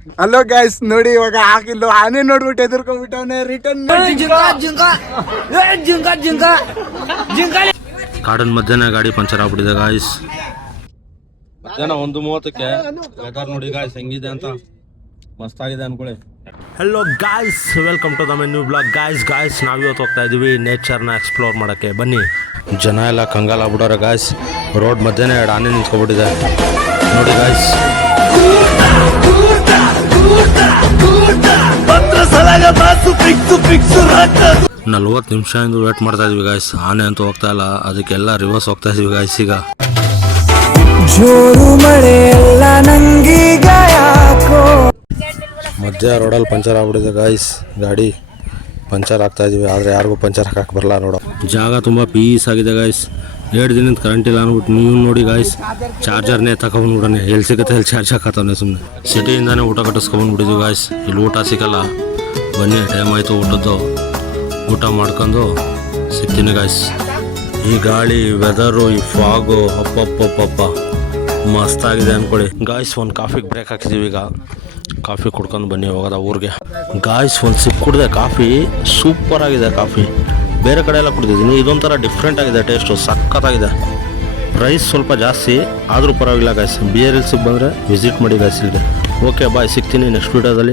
Hello guys ನೋಡಿ ಇವಾಗ ಹಾಕಿಲ್ಲ ಆನೆ ನೋಡ್ಬಿಟ್ಟು ಎದುರ್ಕೊಂಡ್ಬಿಟ್ಟವನೆ ರಿಟರ್ನ್ ಕಾಡನ್ ಮಧ್ಯಾಹ್ನ ಗಾಡಿ ಪಂಚರ್ ಆಗ್ಬಿಟ್ಟಿದೆ ಗಾಯ್ಸ್. ಮಧ್ಯಾಹ್ನ 1:30ಕ್ಕೆ ವೆದರ್ ನೋಡಿ ಗಾಯ್ಸ್ ಹೆಂಗಿದೆ ಅಂತ, ಮಸ್ತ್ ಆಗಿದೆ ಅನ್ಕೊಳ್ಳಿ. Hello guys, welcome to the new blog. Guys ನಾವಿವತ್ತು ಹೋಗ್ತಾ ಇದೀವಿ ನೇಚರ್ನ ಎಕ್ಸ್ಪ್ಲೋರ್ ಮಾಡೋಕ್ಕೆ. ಬನ್ನಿ. ಜನ ಎಲ್ಲ ಕಂಗಾಲ ಆಗ್ಬಿಡೋರೆ ಗಾಯ್ಸ್. ರೋಡ್ ಮಧ್ಯಾಹ್ನ 2 ಆನೆ ನಿಂತ್ಕೊಬಿಟ್ಟಿದೆ ನೋಡಿ ಗಾಯ್ಸ್. 40 ನಿಮಿಷ ಇಂದ ವೇಟ್ ಮಾಡ್ತಾ ಇದೀವಿ ಗಾಯ್ಸ್. ಆನೆ ಅಂತೂ ಹೋಗ್ತಾ ಇಲ್ಲ, ಅದಕ್ಕೆಲ್ಲ ರಿವರ್ಸ್ ಹೋಗ್ತಾ ಇದೀವಿ ಗಾಯ್ಸ್. ಈಗ ಜೋರು ಮಳೆ ಎಲ್ಲ ನಂಗೀಗ ಯಾಕೋ ಮಧ್ಯ ರೋಡಲ್ಲಿ ಪಂಚರ್ ಆಗ್ಬಿಟ್ಟಿದೆ ಗಾಯ್ಸ್. ಗಾಡಿ ಪಂಚರ್ ಆಗ್ತಾ ಇದೀವಿ, ಆದರೆ ಯಾರಿಗೂ ಪಂಚರ್ ಹಾಕಕ್ಕೆ ಬರಲ್ಲ. ನೋಡೋ ಜಾಗ ತುಂಬ ಪೀಸ್ ಆಗಿದೆ ಗಾಯ್ಸ್. 2 ದಿನದ ಕರೆಂಟ್ ಇಲ್ಲ ಅಂದ್ಬಿಟ್ಟು ನೀವು ನೋಡಿ ಗಾಯ್ಸ್, ಚಾರ್ಜರ್ನೇ ತಗೊಂಡ್ಬಿಡೋಣ. ಎಲ್ಲಿ ಸಿಗುತ್ತೆ ಎಲ್ಲಿ ಚಾರ್ಜ್ ಹಾಕತ್ತವನೆ ಸುಮ್ಮನೆ. ಸಿಟಿಯಿಂದಾನೇ ಊಟ ಕಟ್ಟಿಸ್ಕೊಂಡ್ಬಿಟ್ಟಿದ್ವಿ ಗಾಯ್ಸ್. ಇಲ್ಲಿ ಊಟ ಸಿಗಲ್ಲ. ಬನ್ನಿ, ಟೈಮ್ ಆಯಿತು ಊಟದ್ದು. ಊಟ ಮಾಡ್ಕೊಂಡು ಸಿಗ್ತೀನಿ ಗಾಯ್ಸ್. ಈ ಗಾಳಿ, ವೆದರು, ಈ ಫಾಗು ಅಪ್ಪಪ್ಪಪ್ಪ ಮಸ್ತಾಗಿದೆ ಅಂದ್ಕೊಳ್ಳಿ ಗಾಯ್ಸ್. ಒಂದು ಕಾಫಿಗೆ ಬ್ರೇಕ್ ಹಾಕಿದ್ದೀವಿ. ಈಗ ಕಾಫಿ ಕುಡ್ಕೊಂಡು ಬನ್ನಿ ಹೋಗೋದ ಊರಿಗೆ. ಗಾಯ್ಸ್ ಒಂದು ಸಿಪ್ ಕುಡಿದೆ ಕಾಫಿ, ಸೂಪರ್ ಆಗಿದೆ ಕಾಫಿ. ಬೇರೆ ಕಡೆ ಎಲ್ಲ ಕುಡಿದಿದ್ದೀನಿ, ಇದೊಂಥರ ಡಿಫ್ರೆಂಟ್ ಆಗಿದೆ ಟೇಸ್ಟು, ಸಖತ್ತಾಗಿದೆ. ಪ್ರೈಸ್ ಸ್ವಲ್ಪ ಜಾಸ್ತಿ ಆದರೂ ಪರವಾಗಿಲ್ಲ ಗಾಯ್ಸ್. BR ಹಿಲ್ಸಿಗೆ ಬಂದರೆ ವಿಸಿಟ್ ಮಾಡಿ ಗಾಯ್ಸ್ ಇಲ್ಲಿಗೆ. ಓಕೆ ಬಾಯ್, ಸಿಗ್ತೀನಿ ನೆಕ್ಸ್ಟ್ ವೀಡಿಯೋದಲ್ಲಿ.